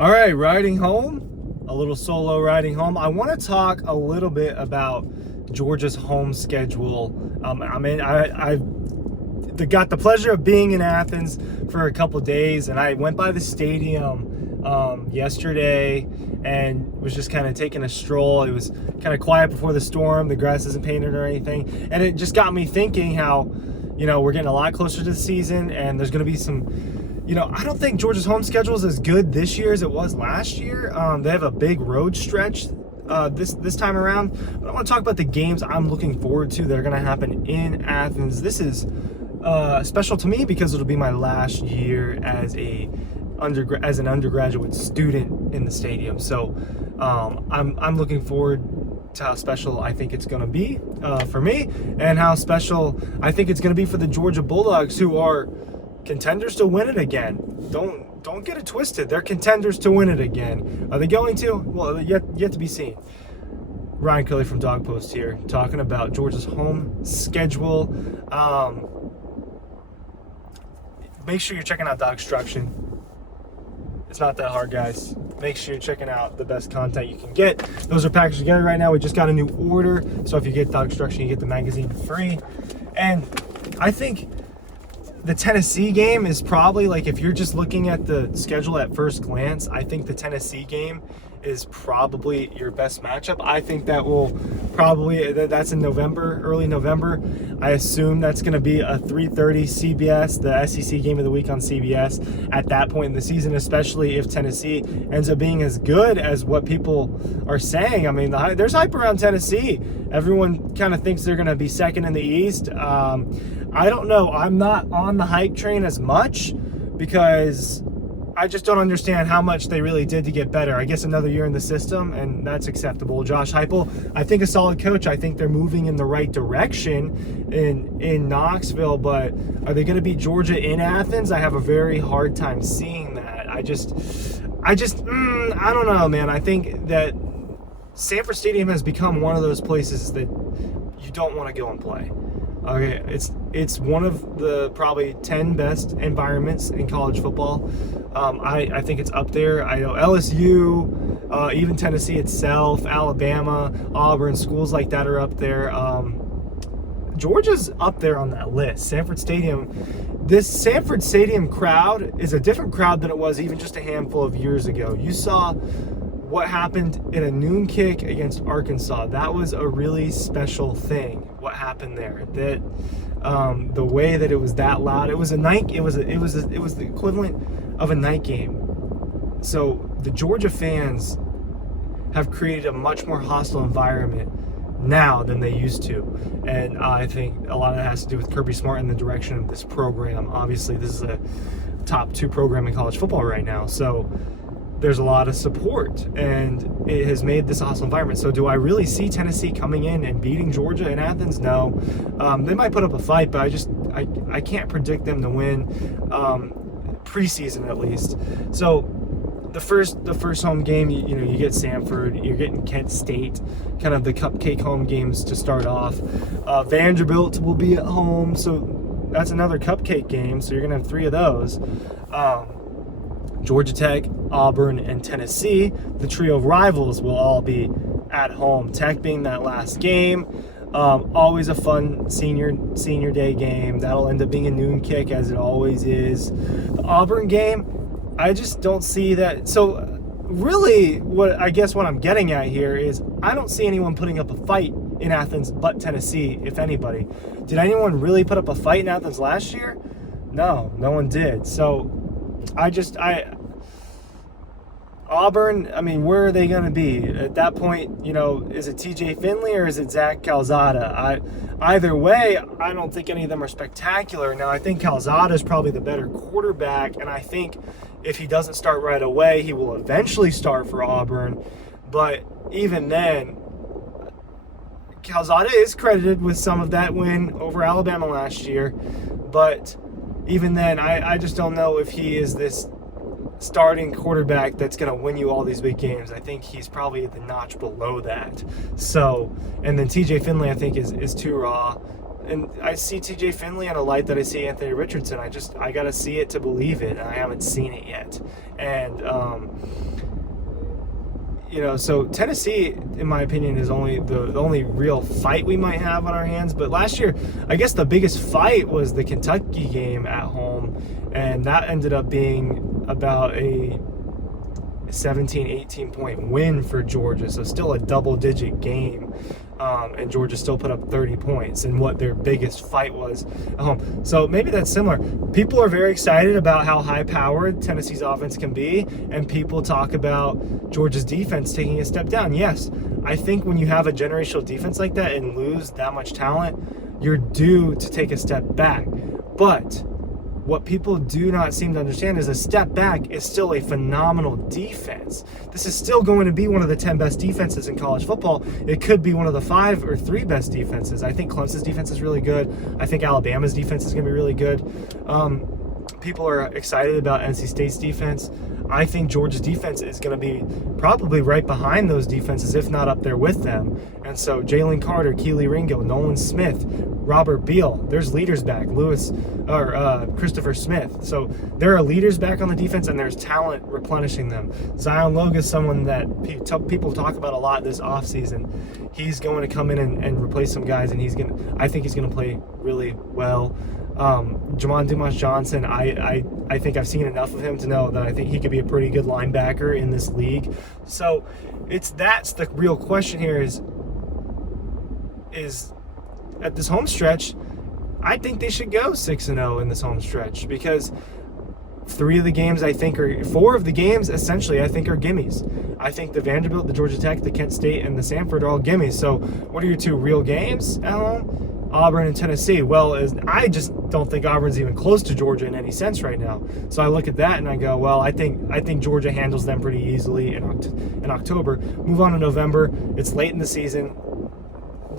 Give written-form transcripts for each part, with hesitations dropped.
All right, riding home, a little solo riding home. I want to talk a little bit about Georgia's home schedule. I got the pleasure of being in Athens for a couple days, and I went by the stadium yesterday and was just kind of taking a stroll. It was kind of quiet before the storm. The grass isn't painted or anything, and it just got me thinking how, we're getting a lot closer to the season, and there's going to be some. I don't think Georgia's home schedule is as good this year as it was last year. They have a big road stretch this time around. But I want to talk about the games I'm looking forward to that are going to happen in Athens. This is special to me because it'll be my last year as an undergraduate student in the stadium. So I'm looking forward to how special I think it's going to be for me, and how special I think it's going to be for the Georgia Bulldogs, who are contenders to win it again. Don't get it twisted. They're contenders to win it again. Are they going to? Well, yet to be seen. Ryan Curley from Dog Post here, talking about Georgia's home schedule. Make sure you're checking out DAWGSTRUCTION. It's not that hard, guys. Make sure you're checking out the best content you can get. Those are packaged together right now. We just got a new order. So if you get DAWGSTRUCTION, you get the magazine free. And I think the Tennessee game is probably, like, if you're just looking at the schedule at first glance, I think the Tennessee game is probably your best matchup. I think that will probably, that's in November, early November. I assume that's going to be a 3:30 CBS, the SEC game of the week on CBS at that point in the season, especially if Tennessee ends up being as good as what people are saying. I mean, there's hype around Tennessee. Everyone kind of thinks they're going to be second in the East. I don't know. I'm not on the hype train as much because I just don't understand how much they really did to get better. I guess another year in the system, and that's acceptable. Josh Heupel, I think a solid coach. I think they're moving in the right direction in Knoxville, but are they going to beat Georgia in Athens? I have a very hard time seeing that. I don't know, man. I think that Sanford Stadium has become one of those places that you don't want to go and play. Okay, it's one of the probably 10 best environments in college football. I think it's up there. I know LSU, even Tennessee itself, Alabama, Auburn, schools like that are up there. Georgia's up there on that list. Sanford Stadium. This Sanford Stadium crowd is a different crowd than it was even just a handful of years ago. You saw what happened in a noon kick against Arkansas. That was a really special thing. What happened there? That the way that it was that loud. It was a night. It was the equivalent of a night game. So the Georgia fans have created a much more hostile environment now than they used to, and I think a lot of it has to do with Kirby Smart and the direction of this program. Obviously, this is a top 2 program in college football right now. So there's a lot of support, and it has made this awesome environment. So do I really see Tennessee coming in and beating Georgia in Athens? No. They might put up a fight, but I can't predict them to win, preseason at least. So the first home game, you get Sanford, you're getting Kent State, kind of the cupcake home games to start off. Vanderbilt will be at home, so that's another cupcake game, so you're going to have 3 of those. Georgia Tech, Auburn, and Tennessee, the trio of rivals, will all be at home. Tech being that last game. Always a fun senior day game. That'll end up being a noon kick, as it always is. The Auburn game, I just don't see that. So really, what I'm getting at here is I don't see anyone putting up a fight in Athens but Tennessee, if anybody. Did anyone really put up a fight in Athens last year? No one did. So Auburn, I mean, where are they going to be? At that point, is it TJ Finley or is it Zach Calzada? Either way, I don't think any of them are spectacular. Now, I think Calzada is probably the better quarterback, and I think if he doesn't start right away, he will eventually start for Auburn. But even then, Calzada is credited with some of that win over Alabama last year. But even then, I just don't know if he is this starting quarterback that's going to win you all these big games. I think he's probably the notch below that. So, and then TJ Finley, I think, is too raw. And I see TJ Finley in a light that I see Anthony Richardson. I got to see it to believe it, and I haven't seen it yet. And So Tennessee, in my opinion, is only the only real fight we might have on our hands. But last year, I guess the biggest fight was the Kentucky game at home, and that ended up being about a 17, 18-point win for Georgia. So still a double-digit game. And Georgia still put up 30 points in what their biggest fight was at home. So maybe that's similar. People are very excited about how high-powered Tennessee's offense can be, and people talk about Georgia's defense taking a step down. Yes, I think when you have a generational defense like that and lose that much talent, you're due to take a step back. But what people do not seem to understand is a step back is still a phenomenal defense. This is still going to be one of the 10 best defenses in college football. It could be one of the 5 or 3 best defenses. I think Clemson's defense is really good. I think Alabama's defense is going to be really good. People are excited about NC State's defense. I think Georgia's defense is going to be probably right behind those defenses, if not up there with them. And so Jalen Carter, Keely Ringo, Nolan Smith, Robert Beal, there's leaders back. Christopher Smith. So there are leaders back on the defense, and there's talent replenishing them. Zion Logue is someone that people talk about a lot this offseason. He's going to come in and replace some guys, and I think he's going to play really well. Jamon Dumas-Johnson, I think I've seen enough of him to know that I think he could be a pretty good linebacker in this league. So that's the real question here is at this home stretch, I think they should go 6-0 in this home stretch, because 4 of the games essentially I think are gimmies. I think the Vanderbilt, the Georgia Tech, the Kent State, and the Sanford are all gimmies. So what are your 2 real games at home? Auburn and Tennessee. Well, I just don't think Auburn's even close to Georgia in any sense right now. So I look at that and I go, well, I think Georgia handles them pretty easily in October. Move on to November. It's late in the season.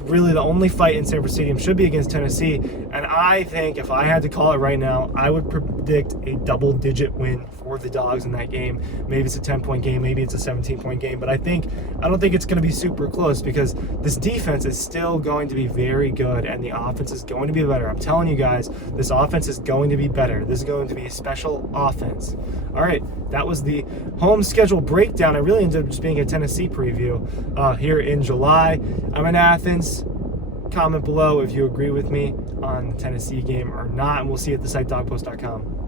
Really, the only fight in Sanford Stadium should be against Tennessee. And I think if I had to call it right now, I would predict a double-digit win for the Dogs in that game. Maybe it's a 10-point game, maybe it's a 17-point game, but I don't think it's going to be super close, because this defense is still going to be very good and the offense is going to be better. I'm telling you guys, this offense is going to be better. This is going to be a special offense. All right, that was the home schedule breakdown. It really ended up just being a Tennessee preview here in July. I'm in Athens. Comment below if you agree with me on the Tennessee game or not, and we'll see you at thesitedawgpost.com.